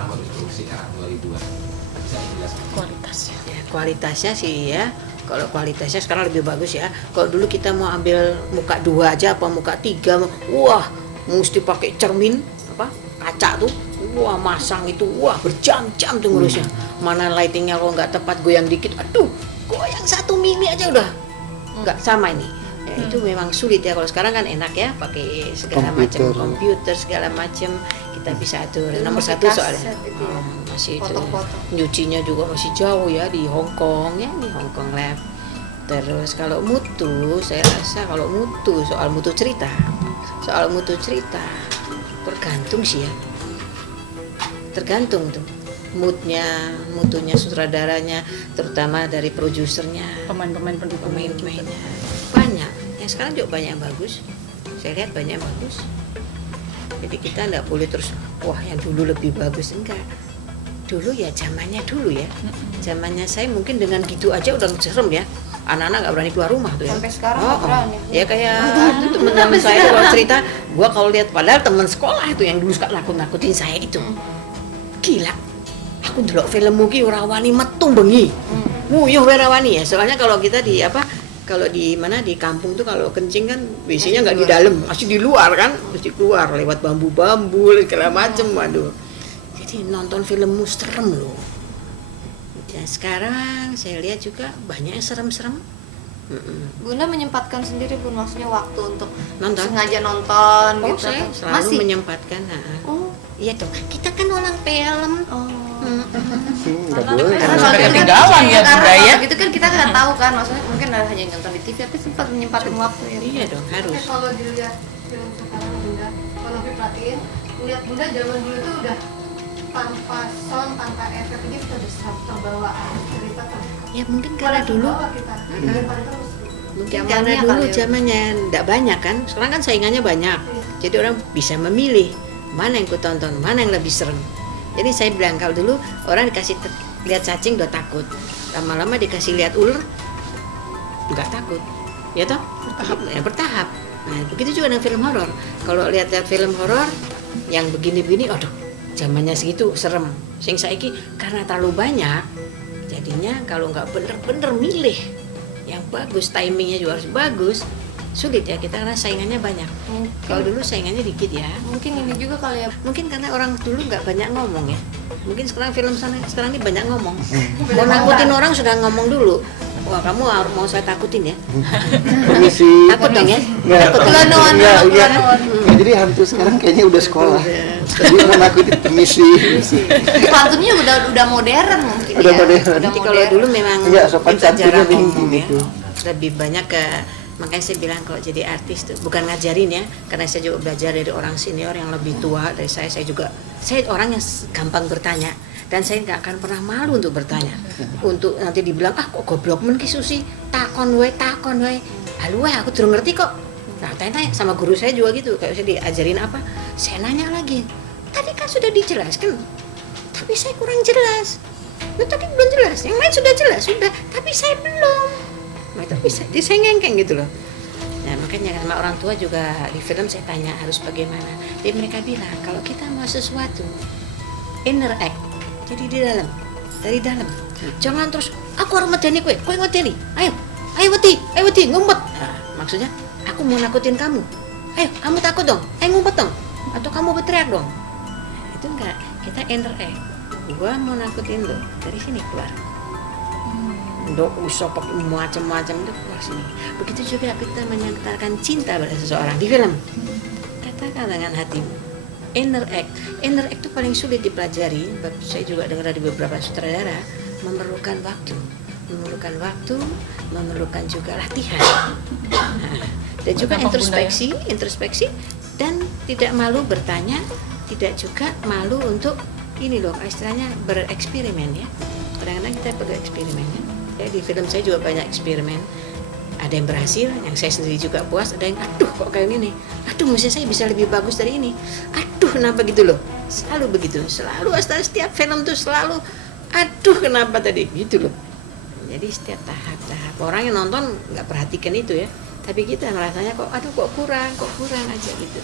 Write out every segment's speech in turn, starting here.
sekarang baru produksi era 2000-an. Bisa dijelaskan? Kualitasnya. Ya, kualitasnya sih ya. Kalau kualitasnya sekarang lebih bagus ya. Kalau dulu kita mau ambil muka 2 aja apa muka 3, wah mesti pakai cermin apa kaca tuh, wah masang itu, wah berjam-jam tuh ngurusnya. Mana lightingnya kalau nggak tepat goyang dikit, aduh goyang 1 mili aja udah nggak sama ini. Ya, itu memang sulit ya. Kalau sekarang kan enak ya, pakai segala macam komputer segala macam kita bisa atur. Nomor 1 soalnya masih itu nyucinya juga masih jauh ya di Hong Kong ya, di Hong Kong lab. Terus kalau mutu, saya rasa kalau mutu soal mutu cerita tergantung sih ya, tergantung tuh mutunya sutradaranya, terutama dari produsernya, Pemain-pemain pendukung. pemain-pemainnya banyak. Yang sekarang juga banyak yang bagus, saya lihat banyak yang bagus. Jadi kita nggak boleh terus wah yang dulu lebih bagus, enggak. Dulu ya zamannya dulu ya, zamannya saya mungkin dengan gitu aja udah serem ya. Anak-anak nggak berani keluar rumah tuh ya. Sampai sekarang nggak berani. Ya kayak itu teman-teman saya kalau cerita, gua kalau lihat padahal teman sekolah itu yang dulu suka nakut-nakutin saya itu. Gila. Aku ndelok filmmu ki ora wani metu bengi. Nguyuh ora wani ya. Soalnya kalau kita di apa? Kalau di mana di kampung tuh kalau kencing kan biasanya nggak di dalam, masih di luar kan, mesti keluar lewat bambu-bambu segala macem, waduh. Jadi nonton filmmu serem loh. Ya sekarang saya lihat juga banyak yang serem-serem. Bunda menyempatkan sendiri Bun, maksudnya waktu untuk Nonton? sengaja nonton Oh, gitu. saya selalu Masih? menyempatkan. Oh. Iya dong, kita kan orang film. Nggak boleh. Karena Kalau sampai gitu kan- ketinggalan ya karena budaya. kalau gitu kan kita nggak tahu kan, maksudnya mungkin hanya nonton di TV tapi sempat menyempatkan waktu ya. Iya dong, harus. Tapi kalau dilihat film sekarang Bunda, kalau diperhatiin, lihat Bunda zaman dulu tuh udah tanpa sound, tanpa efek aja kita udah terbawa arus cerita Ya mungkin karena dulu kita depan terus. mungkin Zamannya karena dulu kali ya. zamannya enggak banyak kan. Sekarang kan saingannya banyak. Jadi orang bisa memilih mana yang ku tonton, mana yang lebih serem. Jadi saya bilang kalau dulu orang dikasih lihat cacing udah takut. Lama-lama dikasih lihat ular enggak takut. Ya toh? Bertahap. Nah, begitu juga dengan film horor. Kalau lihat-lihat film horor yang begini-begini, aduh, zamannya segitu serem. Sing saiki karena terlalu banyak, jadinya kalau nggak bener-bener milih yang bagus, timingnya juga harus bagus, sulit ya kita karena saingannya banyak. Kalau dulu saingannya dikit ya. Mungkin ini juga kali ya. Mungkin karena orang dulu nggak banyak ngomong ya. Mungkin sekarang film sekarang ini banyak ngomong. Mau nakutin orang sudah ngomong dulu. Wah kamu mau saya takutin ya? Permisi. Takut dong ya? Nggak, Takut dong. enggak, iya. Ya, jadi hantu sekarang kayaknya udah sekolah. Jadi mau nakutin permisi. Sepatunya udah modern mungkin Udah ya. modern. Jadi kalau dulu memang Enggak, sopan kita santunnya jarang tinggi ngomong ya. gitu. Lebih banyak ke makanya saya bilang kalau jadi artis tuh bukan ngajarin ya, karena saya juga belajar dari orang senior yang lebih tua dari saya juga saya orang yang gampang bertanya dan saya nggak akan pernah malu untuk bertanya. Untuk nanti dibilang ah kok goblok men ki Susi, takon wae. Halo wae aku durung ngerti kok. Nah, tanya sama guru saya juga gitu, kayak saya diajarin apa, saya nanya lagi. Tadi kan sudah dijelaskan, tapi saya kurang jelas. Lu tadi belum jelas, yang lain sudah jelas, sudah, tapi saya belum. Nah, tapi saya ngengkeng gitu loh. Nah, makanya sama orang tua juga di film saya tanya harus bagaimana. Jadi mereka bilang kalau kita mau sesuatu, inner act, jadi dari dalam. Jangan terus aku harus medeni kowe ngedeni. Ayo wedi, ngumpet. Nah, maksudnya aku mau nakutin kamu. Ayo, kamu takut dong. Ayo ngumpet dong. Atau kamu berteriak dong. Nah, itu enggak, kita inner act. Gua mau nakutin lo, dari sini keluar. Nggak usah pakai macam-macam itu keluar sini. Begitu juga kita menyatakan cinta pada seseorang di film. Katakan dengan hatimu. Inner act itu paling sulit dipelajari. Saya juga dengar dari beberapa sutradara memerlukan waktu, memerlukan juga latihan. Nah, dan juga introspeksi dan tidak malu bertanya, tidak juga malu untuk ini loh istilahnya bereksperimen ya. Kadang-kadang kita perlu eksperimen ya. Ya, di film saya juga banyak eksperimen. Ada yang berhasil, yang saya sendiri juga puas. Ada yang aduh kok kayak gini. Aduh mesti saya bisa lebih bagus dari ini. Aduh kenapa gitu loh. Selalu begitu. Selalu setiap film tuh selalu aduh kenapa tadi gitu loh. Jadi setiap tahap orang yang nonton nggak perhatikan itu ya. Tapi kita ngerasanya kok aduh kok kurang aja gitu.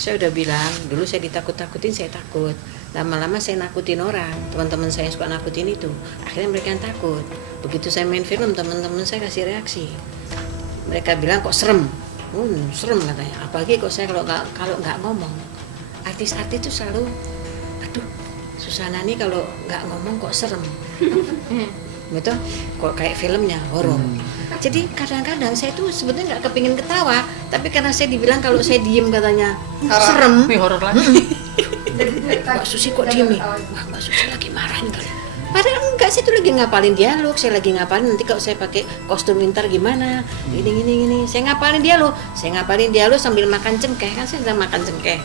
Saya udah bilang, dulu saya ditakut-takutin, saya takut. Lama-lama saya nakutin orang, teman-teman saya yang suka nakutin itu. Akhirnya mereka yang takut. Begitu saya main film, teman-teman saya kasih reaksi. Mereka bilang kok serem. Serem katanya. Apalagi kok saya kalau nggak ngomong. Artis-artis itu selalu, aduh, Susana nih kalau nggak ngomong kok serem. Betul? Kok kayak filmnya horor. Jadi kadang-kadang saya tuh sebetulnya nggak kepingin ketawa, tapi karena saya dibilang kalau saya diem katanya serem. Horor lagi. Mbak Susi kok diem nih? Wah, Mbak Susi lagi marahin kali. Padahal enggak, saya tuh lagi ngapalin dialog, saya lagi ngapalin nanti kalau saya pakai kostum winter gimana, gini. Saya ngapalin dialog sambil makan cengkeh, kan saya sedang makan cengkeh.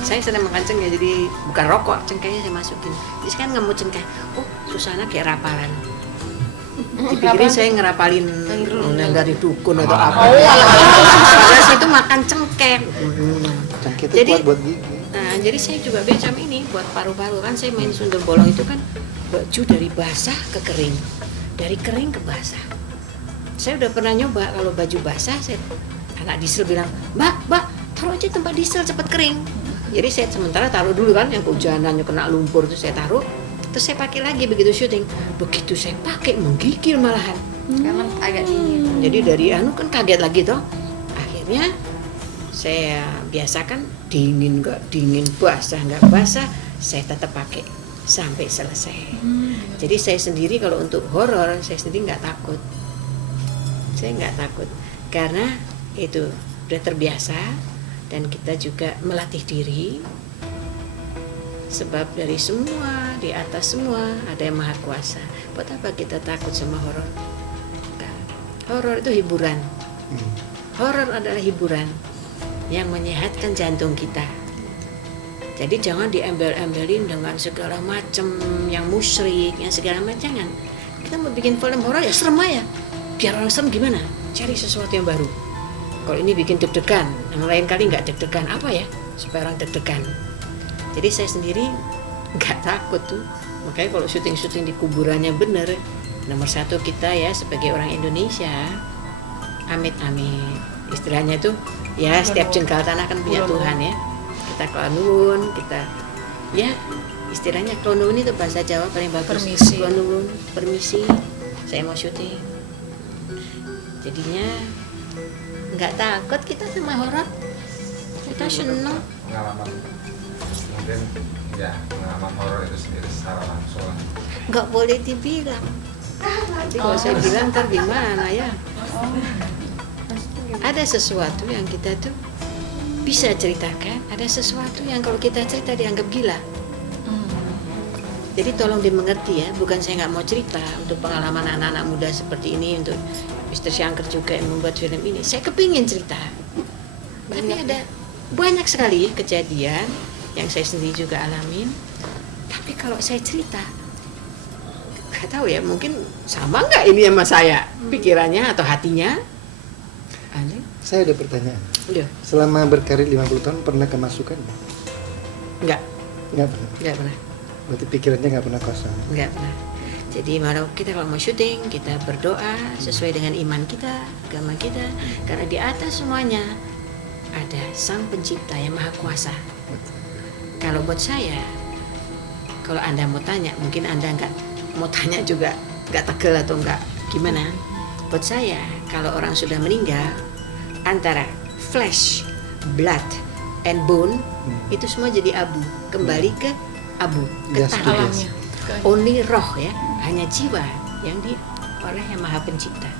Saya sedang makan cengkeh, jadi bukan rokok, cengkehnya saya masukin. Jadi kan nggak mau cengkeh, oh Susana kayak rapalan. Dipikirin saya ngerapalin dari dukun atau apa. Padahal saya itu makan cengkeh. Cengkeh itu Jadi- kuat buat gigi. Nah, jadi saya juga biasa ini buat paru-paru kan saya main sundel bolong itu kan baju dari basah ke kering, dari kering ke basah. Saya udah pernah nyoba kalau baju basah, anak diesel bilang, Mbak, taruh aja tempat diesel cepet kering. Jadi saya sementara taruh dulu kan, yang kehujanannya kena lumpur itu saya taruh, terus saya pakai lagi begitu syuting. Begitu saya pakai menggigil malahan. Karena agak dingin. Jadi dari kan kaget lagi toh. Akhirnya saya biasakan dingin nggak dingin, basah nggak basah, saya tetap pakai sampai selesai. Jadi saya sendiri kalau untuk horor saya sendiri nggak takut. Saya nggak takut karena itu udah terbiasa dan kita juga melatih diri. Sebab dari semua, di atas semua ada yang maha kuasa. Buat apa kita takut sama horor? Enggak. Horor itu hiburan. Horor adalah hiburan yang menyehatkan jantung kita. Jadi jangan diembel-embelin dengan segala macam yang musyrik, yang segala macam. Jangan. Kita mau bikin film horor ya serem aja. Biar orang serem gimana? Cari sesuatu yang baru. Kalau ini bikin deg-degan, yang lain kali nggak deg-degan, apa ya? Supaya orang deg-degan. Jadi saya sendiri nggak takut tuh. Makanya kalau syuting-syuting di kuburannya bener, nomor satu kita ya sebagai orang Indonesia, amit-amit. Istilahnya tuh ya setiap jengkal tanah kan punya Tuhan ya. Kita kelonun, kita ya istilahnya kelonun itu bahasa Jawa paling bagus. Permisi. Kelonun, permisi. Saya mau syuting. Jadinya nggak takut kita sama horor. Kita seneng. Pengalaman mungkin ya pengalaman horor itu sendiri secara langsung lah. Nggak boleh dibilang. Nanti kalau saya bilang ntar gimana ya? Ada sesuatu yang kita tuh bisa ceritakan, ada sesuatu yang kalau kita cerita dianggap gila. Jadi tolong dimengerti ya, bukan saya nggak mau cerita untuk pengalaman anak-anak muda seperti ini, untuk Mr. Shankar juga yang membuat film ini. Saya kepingin cerita, tapi ada banyak sekali kejadian yang saya sendiri juga alamin. Tapi kalau saya cerita, nggak tahu ya, mungkin sama nggak ini sama saya pikirannya atau hatinya? Aneh. Saya ada pertanyaan. Udah, Selama berkarir 50 tahun pernah kemasukan? nggak Nggak pernah. Berarti pikirannya nggak pernah kosong. Nggak pernah. Jadi malah kita kalau mau syuting, kita berdoa sesuai dengan iman kita, agama kita. Karena di atas semuanya ada Sang Pencipta yang Maha Kuasa. Kalau buat saya, kalau Anda mau tanya, mungkin Anda nggak mau tanya juga, nggak tegel atau nggak gimana. Buat saya, kalau orang sudah meninggal, antara flesh, blood, and bone, itu semua jadi abu. Kembali ke abu, ke Gas to tanah. gas. Only roh ya, hanya jiwa yang oleh Yang Maha Pencipta.